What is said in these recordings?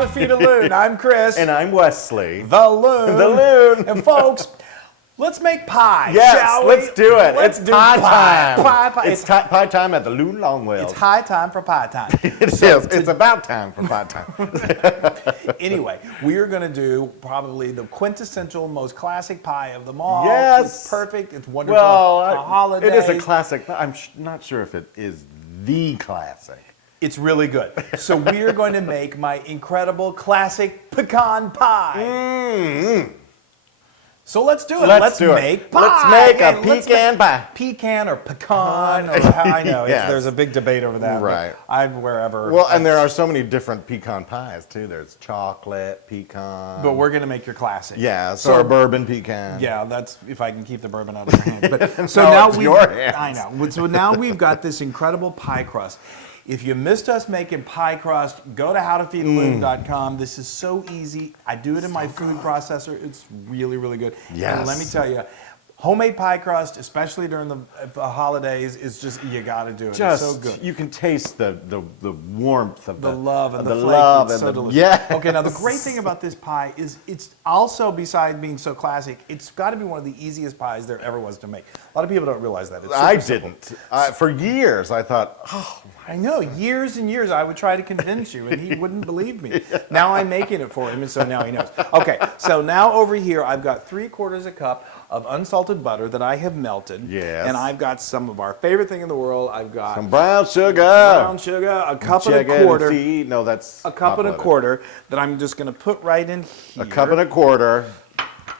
to Feed a Loon. I'm Chris. And I'm Wesley. The Loon. The Loon. And folks, let's make pie, yes, shall we? let's do it. Let's it's do pie time. Pie. It's pie time at the Loon Longwell. It's high time for pie time. It is. It's about time for pie time. Anyway, we are going to do probably the quintessential, most classic pie of them all. Yes. It's perfect. It's wonderful. Well, a holiday. it is a classic. I'm not sure if it is the classic. It's really good. So we are going to make my incredible classic pecan pie. Mm-hmm. So let's do it. Let's make pie. Let's make a And pecan pie. Pecan or pecan, or how I know. Yes. There's a big debate over that. Right. I'm wherever. Well, and there are so many different pecan pies too. There's chocolate pecan. But we're going to make your classic. Yeah, so a bourbon pecan. Yeah, that's if I can keep the bourbon out of your hand. But so No, now it's we your hands. I know. So now we've got this incredible pie crust. If you missed us making pie crust, go to howtofeedaloon.com. This is so easy. I do it in my food processor. It's really, really good. Yes. And let me tell you, homemade pie crust, especially during the holidays, is just, you got to do it. Just, it's so good. you can taste the warmth of The love and the flavor. love It's and so delicious. yes. Okay, now the great thing about this pie is it's also, besides being so classic, it's got to be one of the easiest pies there ever was to make. A lot of people don't realize that. It's I super simple. didn't. For years, I thought, oh, I know, years and years I would try to convince you, and he wouldn't believe me. Now I'm making it for him, and so now he knows. Okay, so now over here I've got 3/4 a cup of unsalted butter that I have melted. Yes. And I've got some of our favorite thing in the world. I've got some brown sugar. brown sugar, a cup and a quarter. No, that's A cup and a quarter that I'm just going to put right in here. A cup and a quarter.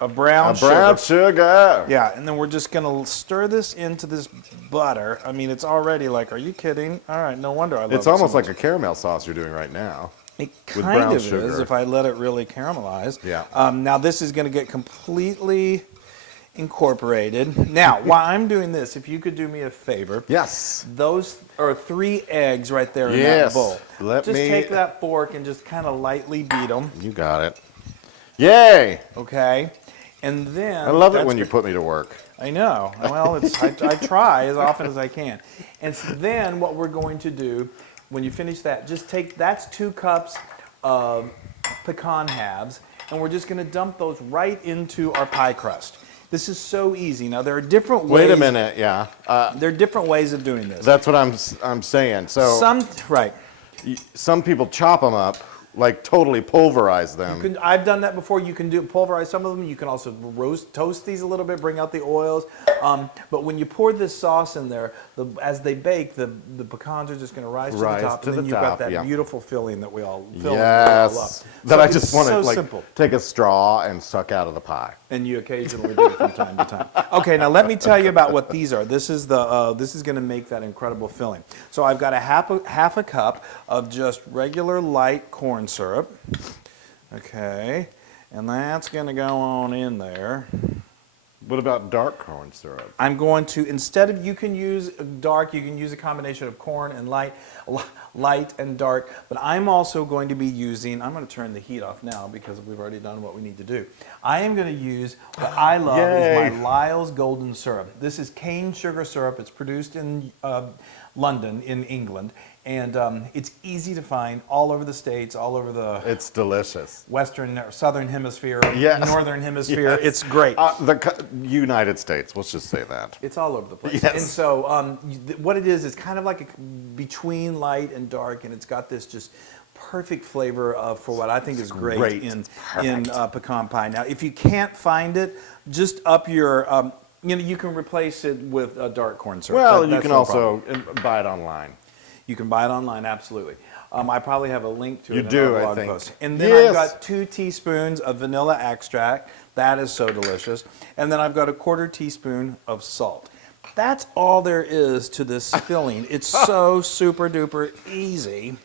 A brown sugar. Yeah, and then we're just going to stir this into this butter. I mean, it's already like, are you kidding? All right, no wonder I love it. It's almost like a caramel sauce you're doing right now. It with kind brown of sugar. is if I let it really caramelize. Yeah. Now this is going to get completely incorporated. Now, while I'm doing this, if you could do me a favor. Yes. Those are 3 eggs right there in Yes. that bowl. Let just me take that fork and just kind of lightly beat them. You got it. Yay. Okay. And then I love it when you put me to work. I know. Well, I try as often as I can. And so then what we're going to do, when you finish that, just that's 2 cups of pecan halves, and we're just going to dump those right into our pie crust. This is so easy. Now there are different ways. Wait a minute, yeah. There are different ways of doing this. That's what I'm saying. So some people chop them up, like totally pulverize them. I've done that before. You can pulverize some of them. You can also toast these a little bit, bring out the oils. But when you pour this sauce in there, as they bake, the pecans are just going to rise to the top, and then you've got that beautiful filling that we all love. That I just want to simple. Take a straw and suck out of the pie. And you occasionally do it from time to time. Okay, now let me tell you about what these are. This is going to make that incredible filling. So I've got half a cup of just regular light corn syrup. Okay, and that's going to go on in there. What about dark corn syrup? I'm going to, you can use dark, you can use a combination of corn and light and dark, but I'm also going to be using, I'm going to turn the heat off now because we've already done what we need to do. I am going to use, what I love is my Lyle's Golden Syrup. This is cane sugar syrup. It's produced in London, in England, and it's easy to find all over the States, all over the... It's delicious. Western, Southern Hemisphere, yes. Northern Hemisphere. Yes. It's great. The United States, let's just say that. It's all over the place. Yes. And so what it is kind of like between light and dark, and it's got this just perfect flavor for what I think is great in pecan pie. Now, if you can't find it, just up your... you can replace it with dark corn syrup. Well, you can also buy it online. You can buy it online, absolutely. I probably have a link to it in our blog post. And then I've got 2 teaspoons of vanilla extract. That is so delicious. And then I've got a 1/4 teaspoon of salt. That's all there is to this filling. It's so super duper easy.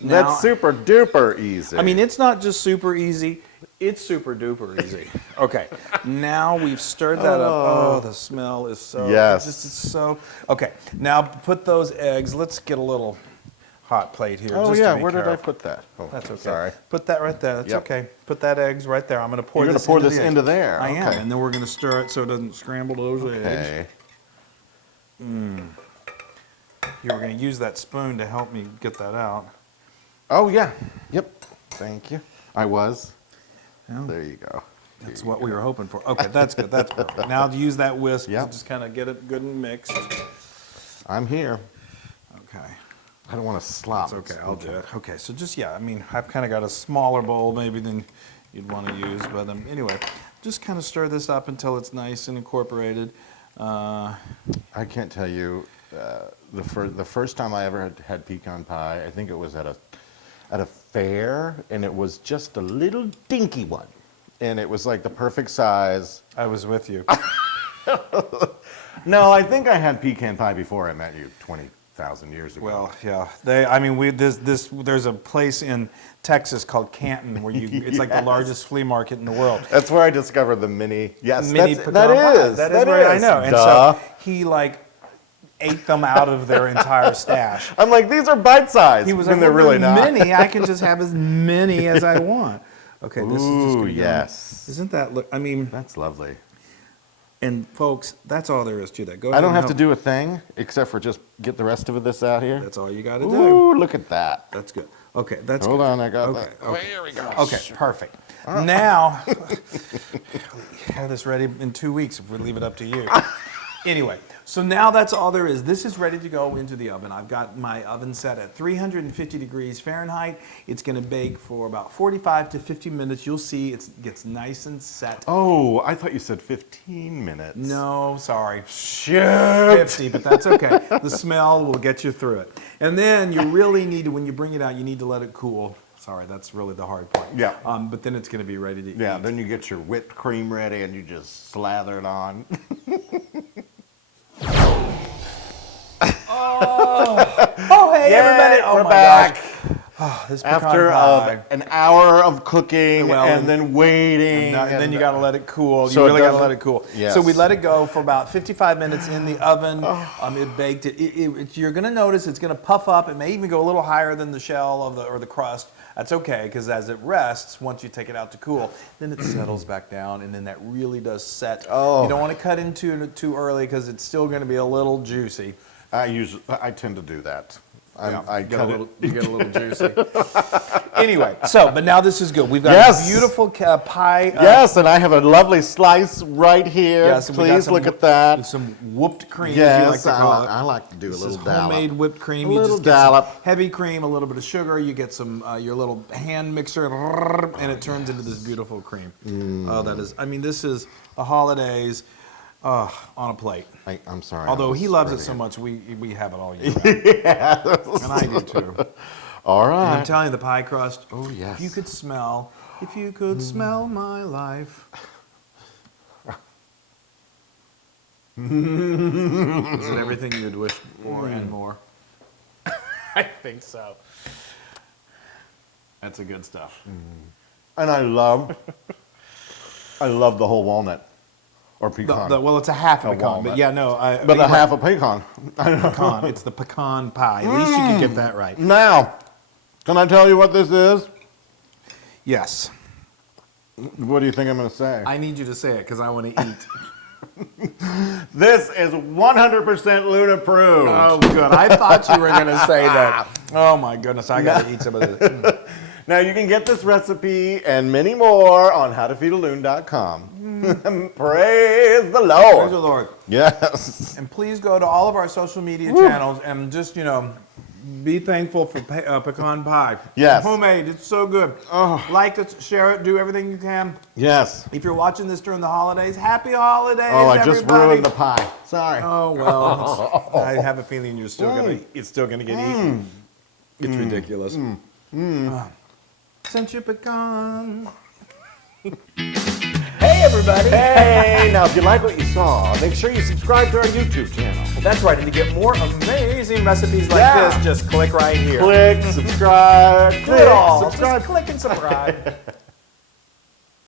Now, that's super duper easy. I mean, it's not just super easy. It's super duper easy. Okay, now we've stirred that up. Oh, the smell is so... Yes. It's so... Okay, now put those eggs. Let's get a little hot plate here. Oh, just yeah, to be where careful. did I put that? Oh, That's okay. Sorry. Put that right there. That's okay. Put that eggs right there. I'm going to pour this into there. I am, and then we're going to stir it so it doesn't scramble those eggs. You were going to use that spoon to help me get that out. Oh, yeah. Yep. Thank you. I was. Yeah. There you go. That's what we were hoping for. Okay, that's good. That's perfect. Now to use that whisk to Yep. just kind of get it good and mixed. I'm here. Okay. I don't want to slop. It's okay, I'll do it. Okay, so just, yeah, I mean, I've kind of got a smaller bowl maybe than you'd want to use, but anyway, just kind of stir this up until it's nice and incorporated. I can't tell you, the first time I ever had pecan pie, I think it was at a fair, and it was just a little dinky one. And it was like the perfect size. I was with you. No, I think I had pecan pie before I met you 20,000 years ago. Well, yeah, there's a place in Texas called Canton where it's like the largest flea market in the world. That's where I discovered the mini. Yes, Mini that pecan pie. is. That is where I know. And so he ate them out of their entire stash. I'm like, these are bite sized. He was when like, they're really not. Many. I can just have as many as I want. Okay, this is just Ooh, gonna go. yes. Isn't that look? I mean, That's lovely. and folks, that's all there is to that. Go ahead. I don't and have to help. do a thing except for just get the rest of this out here. That's all you got to do. Ooh, look at that. That's good. Okay, that's Hold good. on, I got Okay, that. okay. There we go. Okay, perfect. Now, have this ready in 2 weeks if we leave it up to you. Anyway, so now that's all there is. This is ready to go into the oven. I've got my oven set at 350 degrees Fahrenheit. It's going to bake for about 45 to 50 minutes. You'll see it gets nice and set. Oh, I thought you said 15 minutes. No, sorry. Shit. 50, but that's okay. The smell will get you through it. And then you really need to, when you bring it out, you need to let it cool. Sorry, that's really the hard part. Yeah. But then it's going to be ready to eat. Yeah, then you get your whipped cream ready and you just slather it on. Oh, hey, Yay, everybody. Oh, we're my back. gosh. Oh, this pecan After pie. an hour of cooking Well, and then waiting. And then you got to let it cool. So You it really got to doesn't- let it cool. Yes. So we let it go for about 55 minutes in the oven. It baked it. You're going to notice it's going to puff up. It may even go a little higher than the shell of or the crust. That's okay, because as it rests, once you take it out to cool, then it settles back down, and then that really does set. Oh. You don't want to cut into it too early because it's still going to be a little juicy. I tend to do that. I get cut a little, it. you get a little juicy. Anyway, but now this is good. We've got Yes. a beautiful pie. Yes, and I have a lovely slice right here. Yes, and we got Please some look at that. Some whooped cream, as you like Yes, to call it. I like to do a This little is dollop. homemade whipped cream. A You little just get some dollop. heavy cream, a little bit of sugar. You get some your little hand mixer, and it turns into this beautiful cream. Oh, that is. I mean, this is the holidays on a plate. I'm sorry. Although I he was loves it spreading so much, we have it all year round. And I do too. All And I'm right. telling you, the pie crust. Oh, yes. If you could smell my life. Is it everything you'd wish for and more? I think so. That's the good stuff. And I love the whole walnut or pecan. Well, it's a half A a pecan, walnut. but yeah, no. but a half a pecan. pecan. It's the pecan pie. At least you can get that right. Now, can I tell you what this is? Yes. What do you think I'm going to say? I need you to say it because I want to eat. This is 100% Loon approved. Oh, good. I thought you were going to say that. Oh, my goodness. I got to eat some of this. Now, you can get this recipe and many more on howtofeedaloon.com. Praise the Lord. Praise the Lord. Yes. And please go to all of our social media channels and just, be thankful for pecan pie. Yes. Homemade. It's so good. Oh. Like it, share it, do everything you can. Yes. If you're watching this during the holidays, happy holidays, Oh, I just everybody. ruined the pie. Sorry. Oh, well, I have a feeling it's still gonna get eaten. It's ridiculous. Sent you pecan. Hey, everybody. Hey, now if you like what you saw, make sure you subscribe to our YouTube channel. That's right, and to get more amazing recipes like this, just click right here. Click, subscribe, Do it all. subscribe. Just click and subscribe.